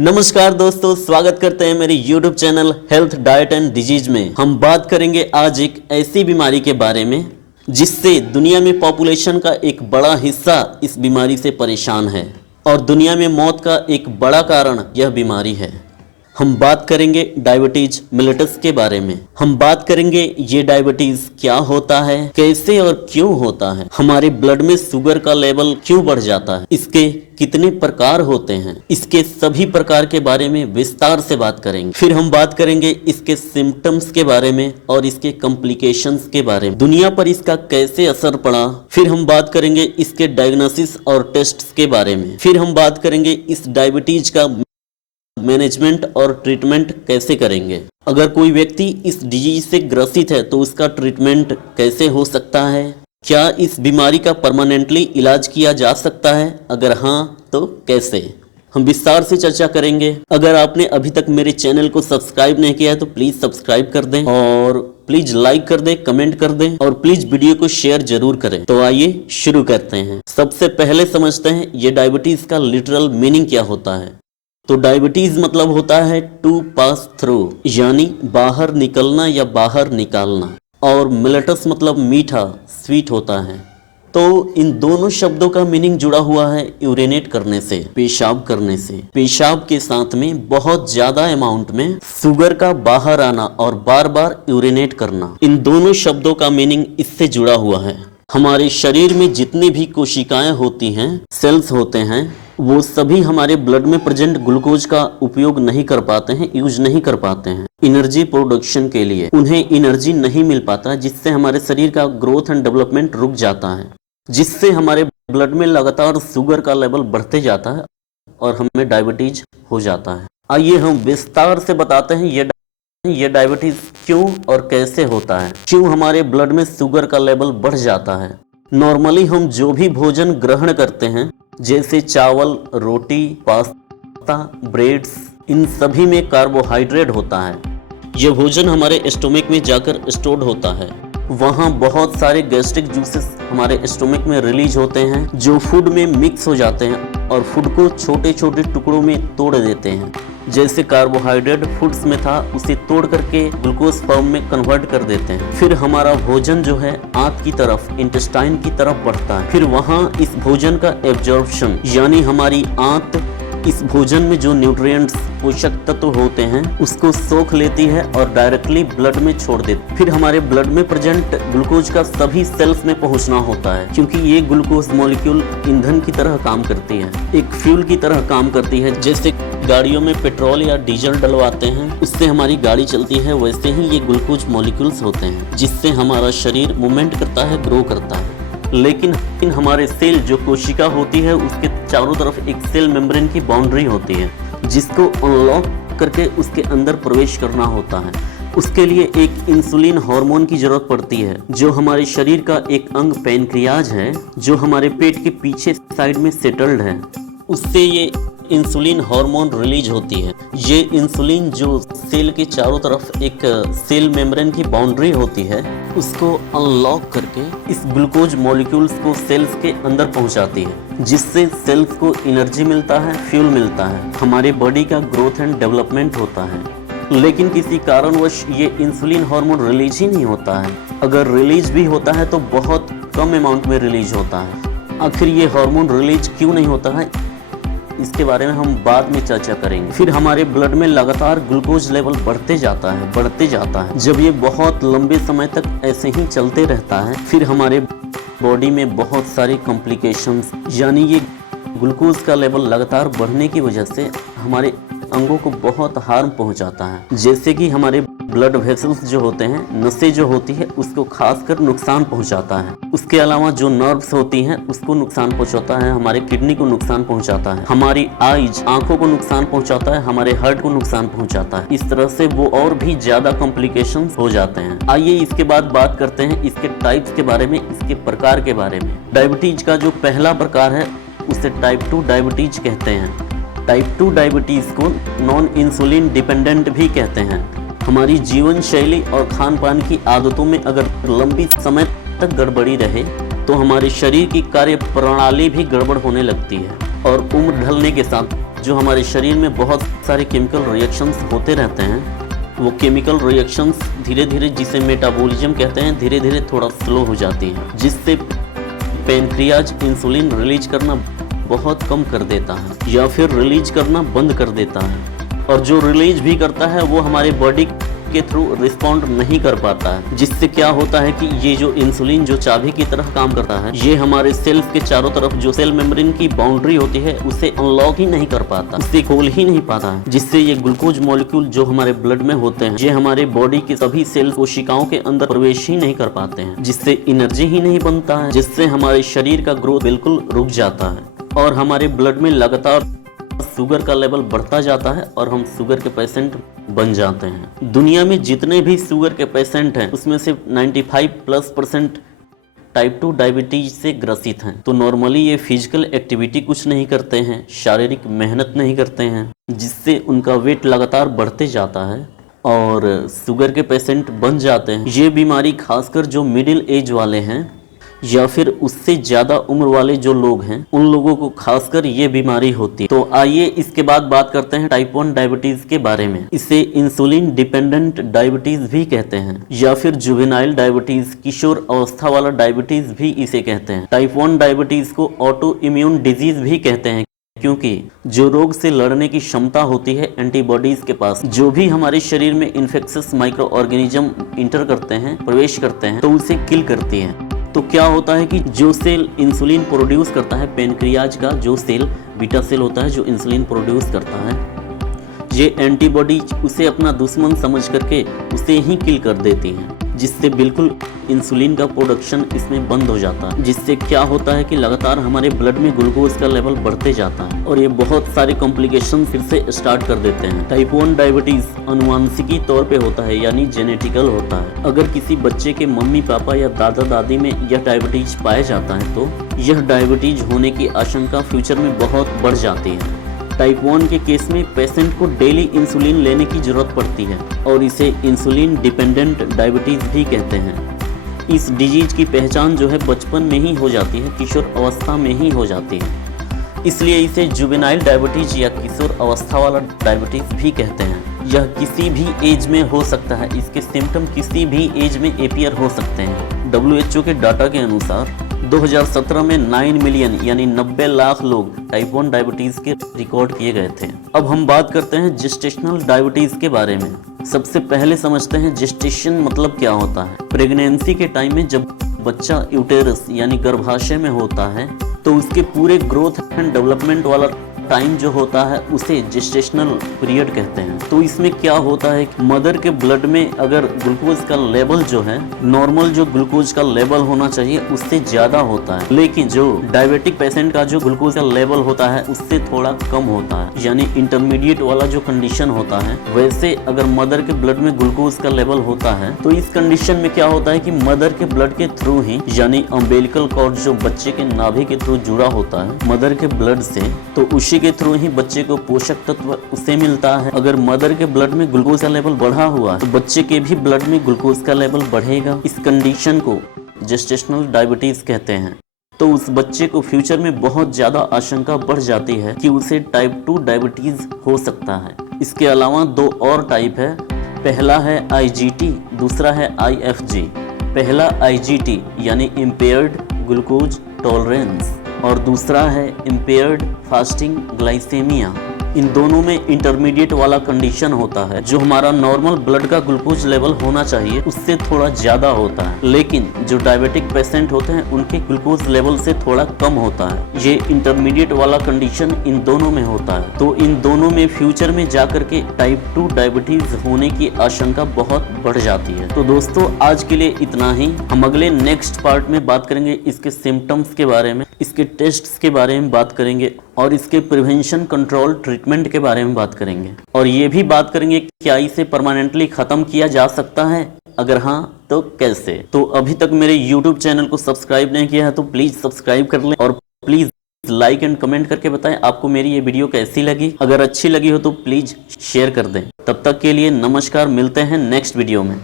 नमस्कार दोस्तों, स्वागत करते हैं मेरे YouTube channel health diet and disease में। हम बात करेंगे आज एक ऐसी बीमारी के बारे में जिससे दुनिया में पॉपुलेशन का एक बड़ा हिस्सा इस बीमारी से परेशान है और दुनिया में मौत का एक बड़ा कारण यह बीमारी है। हम बात करेंगे डायबिटीज मिलेटस के बारे में। हम बात करेंगे ये डायबिटीज क्या होता है, कैसे और क्यों होता है, हमारे ब्लड में शुगर का लेवल क्यों बढ़ जाता है, इसके कितने प्रकार होते हैं, इसके सभी प्रकार के बारे में विस्तार से बात करेंगे। फिर हम बात करेंगे इसके सिम्टम्स के बारे में और इसके कॉम्प्लिकेशंस के बारे में, दुनिया पर इसका कैसे असर पड़ा। फिर हम बात करेंगे इसके डायग्नोसिस और टेस्ट्स के बारे में। फिर हम बात करेंगे इस डायबिटीज का मैनेजमेंट और ट्रीटमेंट कैसे करेंगे। अगर कोई व्यक्ति इस डिजीज से ग्रसित है तो उसका ट्रीटमेंट कैसे हो सकता है, क्या इस बीमारी का परमानेंटली इलाज किया जा सकता है, अगर हाँ तो कैसे, हम विस्तार से चर्चा करेंगे। अगर आपने अभी तक मेरे चैनल को सब्सक्राइब नहीं किया है तो प्लीज सब्सक्राइब कर दें और प्लीज लाइक कर दें, कमेंट कर दें और प्लीज वीडियो को शेयर जरूर करें। तो आइए शुरू करते हैं। सबसे पहले समझते हैं ये डायबिटीज का लिटरल मीनिंग क्या होता है। तो डायबिटीज मतलब होता है टू पास थ्रू, यानी बाहर निकलना या बाहर निकालना, और मिलेटस मतलब मीठा, स्वीट होता है। तो इन दोनों शब्दों का मीनिंग जुड़ा हुआ है यूरिनेट करने से, पेशाब करने से। पेशाब के साथ में बहुत ज्यादा अमाउंट में शुगर का बाहर आना और बार बार यूरिनेट करना, इन दोनों शब्दों का मीनिंग इससे जुड़ा हुआ है। हमारे शरीर में जितनी भी कोशिकाएं होती हैं, सेल्स होते हैं, वो सभी हमारे ब्लड में प्रेजेंट ग्लूकोज का उपयोग नहीं कर पाते हैं, यूज नहीं कर पाते हैं एनर्जी प्रोडक्शन के लिए। उन्हें एनर्जी नहीं मिल पाता, जिससे हमारे शरीर का ग्रोथ एंड डेवलपमेंट रुक जाता है, जिससे हमारे ब्लड में लगातार शुगर का लेवल बढ़ते जाता है और हमें डायबिटीज हो जाता है। आइए हम विस्तार से बताते हैं ये डायबिटीज क्यों और कैसे होता है, क्यों हमारे ब्लड में शुगर का लेवल बढ़ जाता है। नॉर्मली हम जो भी भोजन ग्रहण करते हैं, जैसे चावल, रोटी, पास्ता, ब्रेड्स, इन सभी में कार्बोहाइड्रेट होता है। यह भोजन हमारे स्टोमक में जाकर स्टोर्ड होता है। वहाँ बहुत सारे गैस्ट्रिक जूसेस हमारे स्टोमक में रिलीज होते हैं, जो फूड में मिक्स हो जाते हैं और फूड को छोटे छोटे टुकड़ों में तोड़ देते हैं। जैसे कार्बोहाइड्रेट फूड्स में था, उसे तोड़ करके ग्लूकोज फॉर्म में कन्वर्ट कर देते हैं। फिर हमारा भोजन जो है आंत की तरफ, इंटेस्टाइन की तरफ बढ़ता है। फिर वहाँ इस भोजन का एब्जॉर्प्शन, यानी हमारी आंत इस भोजन में जो न्यूट्रिएंट्स, पोषक तत्व होते हैं, उसको सोख लेती है और डायरेक्टली ब्लड में छोड़ देती है। फिर हमारे ब्लड में प्रेजेंट ग्लूकोज का सभी सेल्स में पहुंचना होता है, क्योंकि ये ग्लूकोज मॉलिक्यूल ईंधन की तरह काम करती है, एक फ्यूल की तरह काम करती है। जैसे गाड़ियों में पेट्रोल या डीजल डलवाते हैं, उससे हमारी गाड़ी चलती है, वैसे ही ये ग्लूकोज मॉलिक्यूल्स होते हैं, जिससे हमारा शरीर मूवमेंट करता है, ग्रो करता है। लेकिन हमारे सेल, जो कोशिका होती है, उसके चारों तरफ एक सेल मेम्ब्रेन की बाउंड्री होती है, जिसको अनलॉक करके उसके अंदर प्रवेश करना होता है। उसके लिए एक इंसुलिन हार्मोन की जरूरत पड़ती है, जो हमारे शरीर का एक अंग पैनक्रियाज है, जो हमारे पेट के पीछे साइड में सेटल्ड है। उससे ये इंसुलिन हार्मोन रिलीज होती है। ये इंसुलिन जो सेल के चारों तरफ एक सेल मेम्ब्रेन की बाउंड्री होती है, उसको अनलॉक करके इस ग्लूकोज मॉलिक्यूल्स को सेल्स के अंदर पहुंचाती है, जिससे सेल्स को एनर्जी मिलता है, फ्यूल मिलता है, हमारे बॉडी का ग्रोथ एंड डेवलपमेंट होता है। लेकिन किसी कारणवश ये इंसुलिन हार्मोन रिलीज ही नहीं होता है। अगर रिलीज भी होता है तो बहुत कम अमाउंट में रिलीज होता है। आखिर ये हार्मोन रिलीज क्यों नहीं होता है, इसके बारे में हम बाद में चर्चा करेंगे। फिर हमारे ब्लड में लगातार ग्लूकोज लेवल बढ़ते जाता है। जब ये बहुत लंबे समय तक ऐसे ही चलते रहता है, फिर हमारे बॉडी में बहुत सारी कॉम्प्लिकेशंस, यानी ये ग्लूकोज का लेवल लगातार बढ़ने की वजह से हमारे अंगों को बहुत हार्म पहुंचाता है। जैसे कि हमारे ब्लड वेसल्स जो होते हैं, नसें जो होती है, उसको खासकर नुकसान पहुंचाता है। उसके अलावा जो नर्व्स होती हैं, उसको नुकसान पहुंचाता है, हमारे किडनी को नुकसान पहुंचाता है, हमारी आईज, आंखों को नुकसान पहुंचाता है, हमारे हार्ट को नुकसान पहुंचाता है। इस तरह से वो और भी ज्यादा कॉम्प्लिकेशंस हो जाते हैं। आइए इसके बाद बात करते हैं इसके टाइप्स के बारे में, इसके प्रकार के बारे में। डायबिटीज का जो पहला प्रकार है, उसे टाइप 2 डायबिटीज कहते हैं। टाइप 2 डायबिटीज को नॉन इंसुलिन डिपेंडेंट भी कहते हैं। हमारी जीवन शैली और खान पान की आदतों में अगर लंबी समय तक गड़बड़ी रहे तो हमारे शरीर की कार्य प्रणाली भी गड़बड़ होने लगती है और उम्र ढलने के साथ जो हमारे शरीर में बहुत सारे केमिकल रिएक्शंस होते रहते हैं, वो केमिकल रिएक्शंस धीरे धीरे, जिसे मेटाबॉलिज्म कहते हैं, धीरे धीरे थोड़ा स्लो हो जाती हैं, जिससे पैनक्रियाज इंसुलिन रिलीज करना बहुत कम कर देता है या फिर रिलीज करना बंद कर देता है। और जो रिलीज भी करता है वो हमारे बॉडी के थ्रू रिस्पॉन्ड नहीं कर पाता है, जिससे क्या होता है कि ये जो इंसुलिन जो चाबी की तरह काम करता है, ये हमारे सेल्स के चारों तरफ जो सेल मेम्ब्रेन की बाउंड्री होती है उसे अनलॉक ही नहीं कर पाता, उसे खोल ही नहीं पाता है, जिससे ये ग्लूकोज मॉलिक्यूल जो हमारे ब्लड में होते हैं, ये हमारे बॉडी के सभी सेल कोशिकाओं के अंदर प्रवेश ही नहीं कर पाते हैं, जिससे एनर्जी ही नहीं बनता है, जिससे हमारे शरीर का ग्रोथ बिल्कुल रुक जाता है और हमारे ब्लड में लगातार शुगर का लेवल बढ़ता जाता है और हम शुगर के पेशेंट बन जाते हैं। दुनिया में जितने भी शुगर के पेशेंट हैं उसमें से 95% टाइप 2 डायबिटीज से ग्रसित हैं। तो नॉर्मली ये फिजिकल एक्टिविटी कुछ नहीं करते हैं, शारीरिक मेहनत नहीं करते हैं, जिससे उनका वेट लगातार बढ़ते जाता है और शुगर के पेशेंट बन जाते हैं। ये बीमारी खासकर जो मिडिल एज वाले हैं या फिर उससे ज़्यादा उम्र वाले जो लोग हैं उन लोगों को खासकर ये बीमारी होती है। तो आइए इसके बाद बात करते हैं टाइप 1 डायबिटीज़ के बारे में। इसे इंसुलिन डिपेंडेंट डायबिटीज़ भी कहते हैं या फिर जुवेनाइल डायबिटीज़, किशोर अवस्था वाला डायबिटीज़ भी इसे कहते हैं। टाइप 1 डायबिटीज़ को ऑटो इम्यून डिजीज़ भी कहते हैं, क्योंकि जो रोग से लड़ने की क्षमता होती है एंटीबॉडीज के पास, जो भी हमारे शरीर में इन्फेक्शियस माइक्रो ऑर्गेनिज्म इंटर करते हैं, प्रवेश करते हैं, तो उसे किल करती है। तो क्या होता है कि जो सेल इंसुलिन प्रोड्यूस करता है, पैनक्रियाज का जो सेल बीटा सेल होता है जो इंसुलिन प्रोड्यूस करता है, ये एंटीबॉडी उसे अपना दुश्मन समझ करके उसे ही किल कर देती हैं, जिससे बिल्कुल इंसुलिन का प्रोडक्शन इसमें बंद हो जाता है, जिससे क्या होता है कि लगातार हमारे ब्लड में ग्लूकोज का लेवल बढ़ते जाता है और ये बहुत सारे कॉम्प्लिकेशन फिर से स्टार्ट कर देते हैं। टाइप 1 डायबिटीज अनुवांशिकी तौर पे होता है, यानी जेनेटिकल होता है। अगर किसी बच्चे के मम्मी पापा या दादा दादी में यह डायबिटीज पाया जाता है तो यह डायबिटीज होने की आशंका फ्यूचर में बहुत बढ़ जाती है। टाइप 1 के केस में पेशेंट को डेली इंसुलिन लेने की जरूरत पड़ती है और इसे इंसुलिन डिपेंडेंट डायबिटीज़ भी कहते हैं। इस डिजीज की पहचान जो है बचपन में ही हो जाती है, किशोर अवस्था में ही हो जाती है, इसलिए इसे जुवेनाइल डायबिटीज या किशोर अवस्था वाला डायबिटीज़ भी कहते हैं। यह किसी भी एज में हो सकता है, इसके सिम्टम किसी भी एज में अपीयर हो सकते हैं। WHO के डाटा के अनुसार 2017 में 9 मिलियन यानी 90 लाख लोग टाइप 1 डायबिटीज के रिकॉर्ड किए गए थे। अब हम बात करते हैं जेस्टेशनल डायबिटीज के बारे में। सबसे पहले समझते हैं जेस्टेशन मतलब क्या होता है। प्रेगनेंसी के टाइम में जब बच्चा यूटेरस यानी गर्भाशय में होता है तो उसके पूरे ग्रोथ एंड डेवलपमेंट वाला टाइम जो होता है उसे जेस्टेशनल पीरियड कहते हैं। तो इसमें क्या होता है कि मदर के ब्लड में अगर ग्लूकोज का लेवल जो है, नॉर्मल जो ग्लूकोज का लेवल होना चाहिए उससे ज़्यादा होता है, लेकिन जो डायबिटिक पेशेंट का जो ग्लूकोज का लेवल होता है उससे थोड़ा कम होता है, यानी इंटरमीडिएट वाला जो कंडीशन होता है। वैसे अगर मदर के ब्लड में ग्लूकोज का लेवल होता है तो इस कंडीशन में क्या होता है कि मदर के ब्लड के थ्रू ही, यानी अम्बिलिकल कॉर्ड जो बच्चे के नाभि के थ्रू जुड़ा होता है मदर के ब्लड से, तो उसी के थ्रू ही बच्चे को पोषक तत्व उसे मिलता है। अगर मदर के ब्लड में ग्लूकोज का लेवल बढ़ा हुआ है तो बच्चे के भी ब्लड में ग्लूकोज का लेवल बढ़ेगा। इस कंडीशन को जेस्टेशनल डायबिटीज कहते हैं। तो उस बच्चे को फ्यूचर में बहुत ज्यादा आशंका बढ़ जाती है कि उसे टाइप 2 डायबिटीज हो सकता है। इसके अलावा 2 और टाइप है। पहला है IgT, दूसरा है IFG। पहला IgT यानी इम्पेयर्ड ग्लूकोज टॉलरेंस और दूसरा है इम्पेयर्ड फास्टिंग ग्लाइसेमिया। इन दोनों में इंटरमीडिएट वाला कंडीशन होता है, जो हमारा नॉर्मल ब्लड का ग्लूकोज लेवल होना चाहिए उससे थोड़ा ज्यादा होता है, लेकिन जो डायबिटिक पेशेंट होते हैं उनके ग्लूकोज लेवल से थोड़ा कम होता है। ये इंटरमीडिएट वाला कंडीशन इन दोनों में होता है। तो इन दोनों में फ्यूचर में जाकर के टाइप 2 डायबिटीज होने की आशंका बहुत बढ़ जाती है। तो दोस्तों आज के लिए इतना ही। हम अगले नेक्स्ट पार्ट में बात करेंगे इसके सिम्टम्स के बारे में, इसके टेस्ट्स के बारे में बात करेंगे और इसके प्रिवेंशन कंट्रोल ट्रीटमेंट के बारे में बात करेंगे। और ये भी बात करेंगे क्या इसे परमानेंटली खत्म किया जा सकता है, अगर हाँ तो कैसे। तो अभी तक मेरे YouTube चैनल को सब्सक्राइब नहीं किया है तो प्लीज सब्सक्राइब कर लें और प्लीज लाइक एंड कमेंट करके बताएं आपको मेरी ये वीडियो कैसी लगी। अगर अच्छी लगी हो तो प्लीज शेयर कर दें। तब तक के लिए नमस्कार, मिलते हैं नेक्स्ट वीडियो में।